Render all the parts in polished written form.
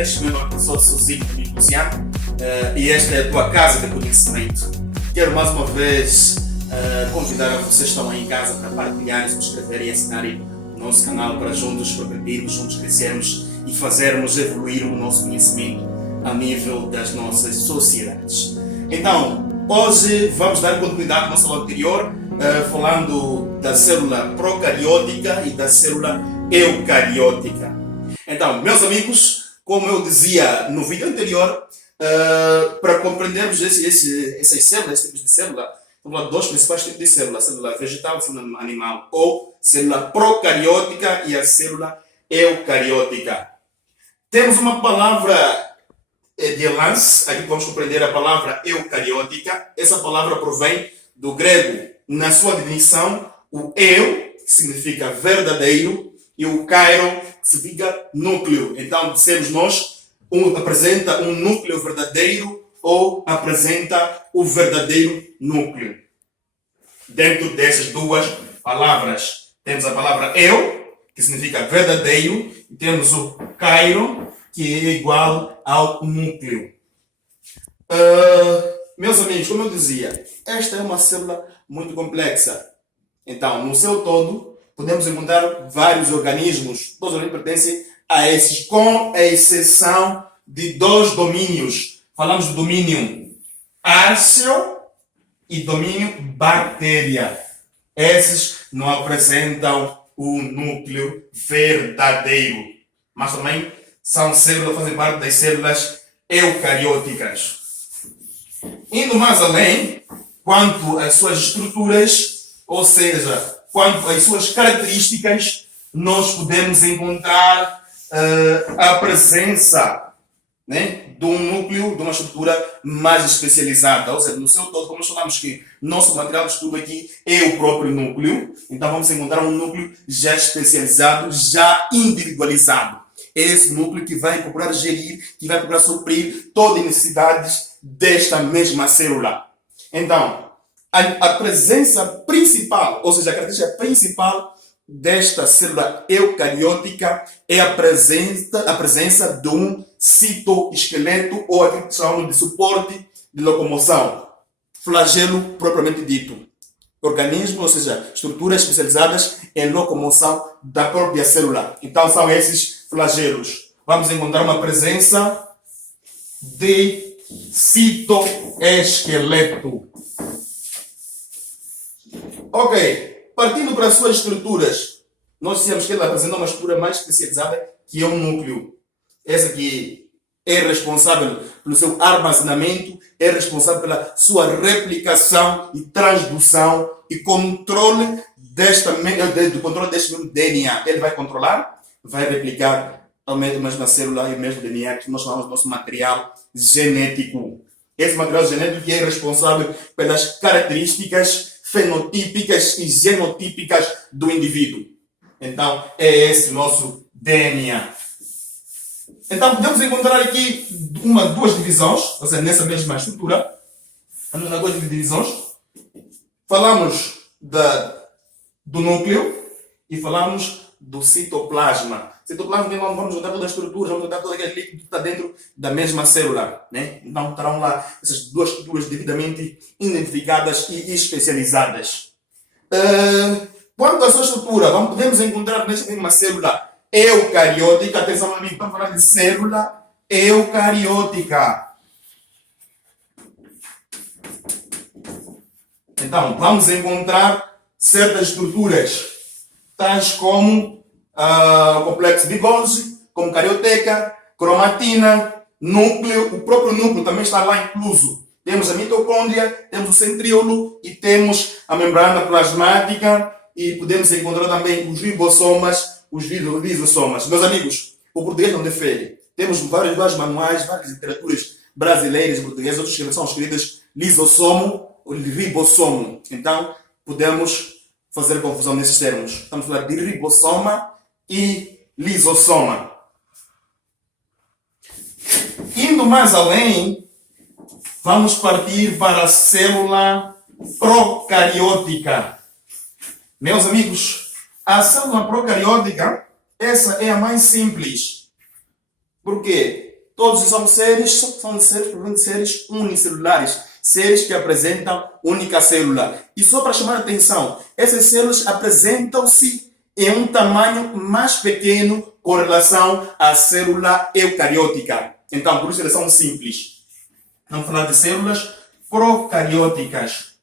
vocês. Meu nome é professor Suzinho Luciano e esta é a tua casa de conhecimento. Quero mais uma vez convidar a vocês que estão aí em casa para partilharem, subscreverem e assinarem o nosso canal para juntos progredirmos, juntos crescermos e fazermos evoluir o nosso conhecimento a nível das nossas sociedades. Então, hoje vamos dar continuidade à nossa aula anterior, falando da célula procariótica e da célula eucariótica. Então, meus amigos, como eu dizia no vídeo anterior, para compreendermos essas células, esses tipos de célula, vamos falar de dois principais tipos de célula: a célula vegetal e a célula animal, ou célula procariótica e a célula eucariótica. Temos uma palavra de lance, aqui vamos compreender a palavra eucariótica. Essa palavra provém do grego, na sua definição, o eu, que significa verdadeiro, e o kairo, que significa núcleo. Então, dissemos nós, apresenta um núcleo verdadeiro ou apresenta o verdadeiro núcleo. Dentro dessas duas palavras, temos a palavra eu, que significa verdadeiro, e temos o kairo, que é igual ao núcleo. Meus amigos, como eu dizia, esta é uma célula muito complexa. Então, no seu todo, podemos encontrar vários organismos. Todos os organismos pertencem a esses, com a exceção de dois domínios. Falamos do domínio Archaeo e domínio bactéria. Esses não apresentam o núcleo verdadeiro, mas também são células, fazem parte das células eucarióticas. Indo mais além, quanto às suas estruturas, ou seja, quanto às suas características, nós podemos encontrar a presença, né, de um núcleo, de uma estrutura mais especializada. Ou seja, no seu todo, como nós falamos que nosso material de estudo aqui é o próprio núcleo, então vamos encontrar um núcleo já especializado, já individualizado. É esse núcleo que vai procurar gerir, que vai procurar suprir todas as necessidades desta mesma célula. Então, a presença principal, ou seja, a característica principal desta célula eucariótica é a presença de um citoesqueleto, ou aquilo que chamamos de suporte de locomoção, flagelo propriamente dito. Organismos, ou seja, estruturas especializadas em locomoção da própria célula. Então são esses flagelos. Vamos encontrar uma presença de citoesqueleto. Ok, partindo para as suas estruturas, nós dissemos que ela apresenta uma estrutura mais especializada, que é um núcleo. Essa aqui é responsável pelo seu armazenamento, é responsável pela sua replicação e transdução e controle do controle deste mesmo DNA. Ele vai controlar, vai replicar a mesma célula e o mesmo DNA, que nós chamamos do nosso material genético. Esse material genético é responsável pelas características fenotípicas e genotípicas do indivíduo. Então, é esse nosso DNA. Então, podemos encontrar aqui duas divisões, ou seja, nessa mesma estrutura, duas divisões. Falamos do núcleo e falamos do citoplasma. Citoplasma, vamos juntar todas as estruturas, vamos juntar todo aquele líquido que está dentro da mesma célula, né? Então, estarão lá essas duas estruturas devidamente identificadas e especializadas. Quanto à sua estrutura, podemos encontrar nesta mesma célula eucariótica. Atenção, amigo, estamos falando de célula eucariótica. Então, vamos encontrar certas estruturas, tais como o complexo de Golgi, como carioteca, cromatina, núcleo. O próprio núcleo também está lá incluso. Temos a mitocôndria, temos o centríolo e temos a membrana plasmática, e podemos encontrar também os ribossomas, os lisossomas. Meus amigos, o português não difere. Temos vários manuais, várias literaturas brasileiras e portuguesas, outras que são escritas lisossomo ou ribossomo. Então, podemos fazer confusão nesses termos. Estamos a falar de ribossoma e lisossoma. Indo mais além, vamos partir para a célula procariótica. Meus amigos, a célula procariótica, essa é a mais simples. Por quê? Todos são seres unicelulares, seres que apresentam única célula. E só para chamar a atenção, essas células apresentam-se em um tamanho mais pequeno com relação à célula eucariótica. Então, por isso elas são simples. Vamos falar de células procarióticas.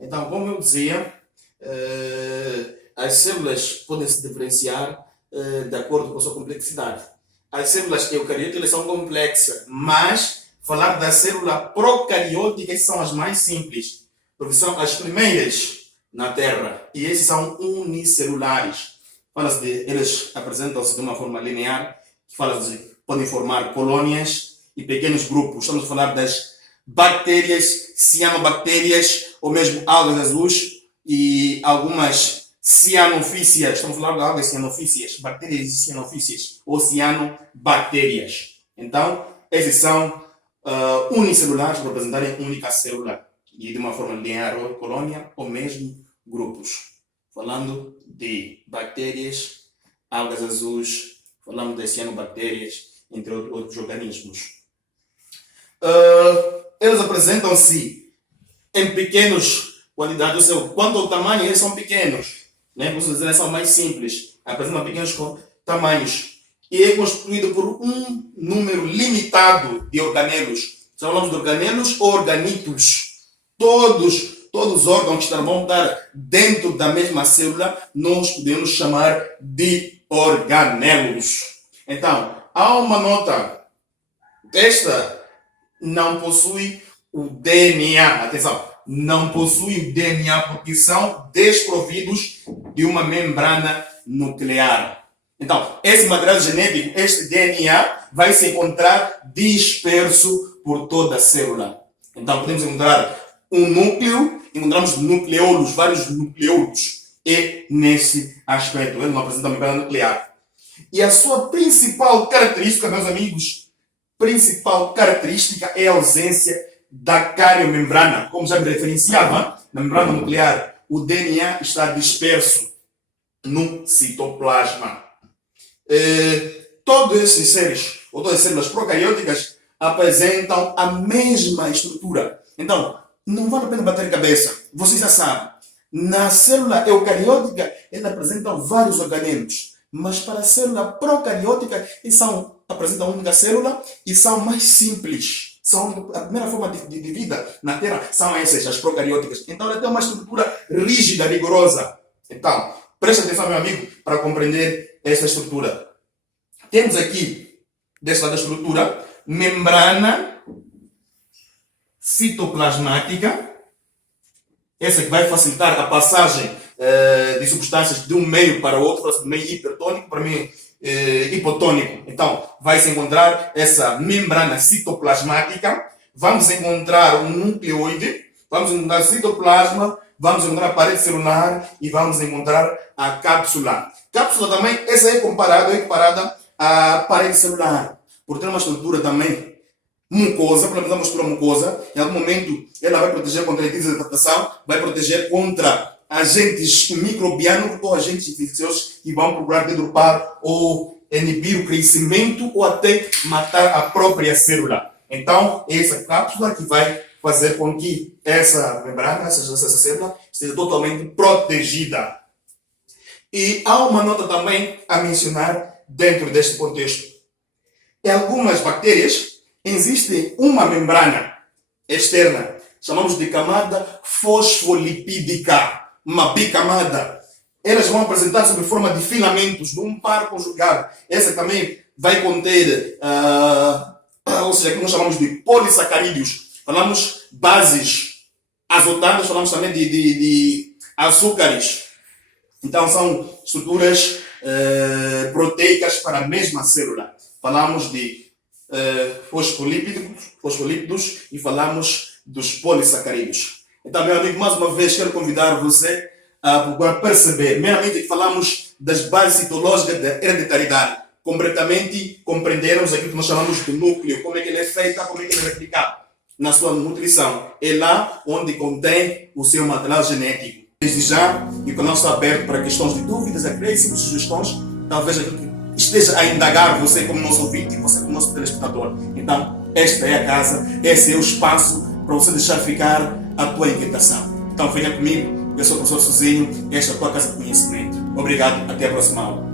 Então, como eu dizia, as células podem se diferenciar de acordo com a sua complexidade. As células eucarióticas são complexas, mas falar da célula procariótica são as mais simples, porque são as primeiras na Terra e esses são unicelulares. Eles apresentam-se de uma forma linear, podem formar colônias e pequenos grupos. Estamos a falar das bactérias, cianobactérias, ou mesmo algas azuis e algumas cianofícias. Estamos a falar de algas cianofícias, bactérias cianofícias ou cianobactérias. Então, esses são unicelulares para representarem única célula e de uma forma linear ou colônia ou mesmo grupos. Falando de bactérias, algas azuis, falando de cianobactérias, entre outros organismos. Eles apresentam-se em pequenas quantidades, ou seja, quanto ao tamanho, eles são pequenos. Né? Por isso, eles são mais simples, apresentam pequenos tamanhos. E é constituído por um número limitado de organelos. Falamos de organelos ou organitos. Todos os órgãos que vão estar dentro da mesma célula, nós podemos chamar de organelos. Então, há uma nota. Esta não possui o DNA. Atenção, não possui o DNA porque são desprovidos de uma membrana nuclear. Então, esse material genético, este DNA, vai se encontrar disperso por toda a célula. Então, podemos encontrar um núcleo, encontramos nucleolos, vários nucleolos. E nesse aspecto, ele não apresenta membrana nuclear. E a sua principal característica, meus amigos, é a ausência da cariomembrana. Como já me referenciava, na membrana nuclear, o DNA está disperso no citoplasma. Todos esses seres, ou todas as células procarióticas, apresentam a mesma estrutura. Então, não vale a pena bater cabeça. Vocês já sabem. Na célula eucariótica, ela apresenta vários organelos. Mas para a célula procariótica, eles apresentam uma única célula e são mais simples. A primeira forma de vida na Terra são essas, as procarióticas. Então, ela tem uma estrutura rígida, rigorosa. Então, preste atenção, meu amigo, para compreender essa estrutura. Temos aqui, desse lado da estrutura, membrana citoplasmática. Essa que vai facilitar a passagem de substâncias de um meio para o outro, do meio hipertônico para o meio hipotônico. Então, vai se encontrar essa membrana citoplasmática, vamos encontrar um nucleoide, vamos encontrar citoplasma, vamos encontrar a parede celular e vamos encontrar a cápsula. Cápsula também, essa é equiparada à parede celular, por ter uma estrutura também mucosa, por exemplo, uma estrutura mucosa, em algum momento ela vai proteger contra a desidratação, vai proteger contra agentes microbianos ou agentes infecciosos que vão procurar deturpar ou inibir o crescimento ou até matar a própria célula. Então, essa cápsula que vai fazer com que essa membrana, essa célula, esteja totalmente protegida. E há uma nota também a mencionar dentro deste contexto. Em algumas bactérias, existe uma membrana externa, chamamos de camada fosfolipídica, uma bicamada. Elas vão apresentar sob forma de filamentos de um par conjugado. Essa também vai conter, ou seja, que nós chamamos de polissacarídeos. Falamos bases azotadas, falamos também de açúcares. Então são estruturas proteicas para a mesma célula. Falamos de fosfolípidos e falamos dos polissacarídeos. Então, meu amigo, mais uma vez quero convidar você a procurar perceber. Primeiramente, falamos das bases citológicas da hereditariedade. Completamente compreendermos aquilo que nós chamamos de núcleo, como é que ele é feito, como é que ele é replicado na sua nutrição. É lá onde contém o seu material genético. desde já, e que o canal está aberto para questões de dúvidas, acréscimos, sugestões, talvez aquilo que esteja a indagar você como nosso ouvinte e você como nosso telespectador. Então, esta é a casa, esse é o espaço para você deixar ficar a tua inquietação. Então, venha comigo, eu sou o professor Suzinho, esta é a tua casa de conhecimento. Obrigado, até a próxima aula.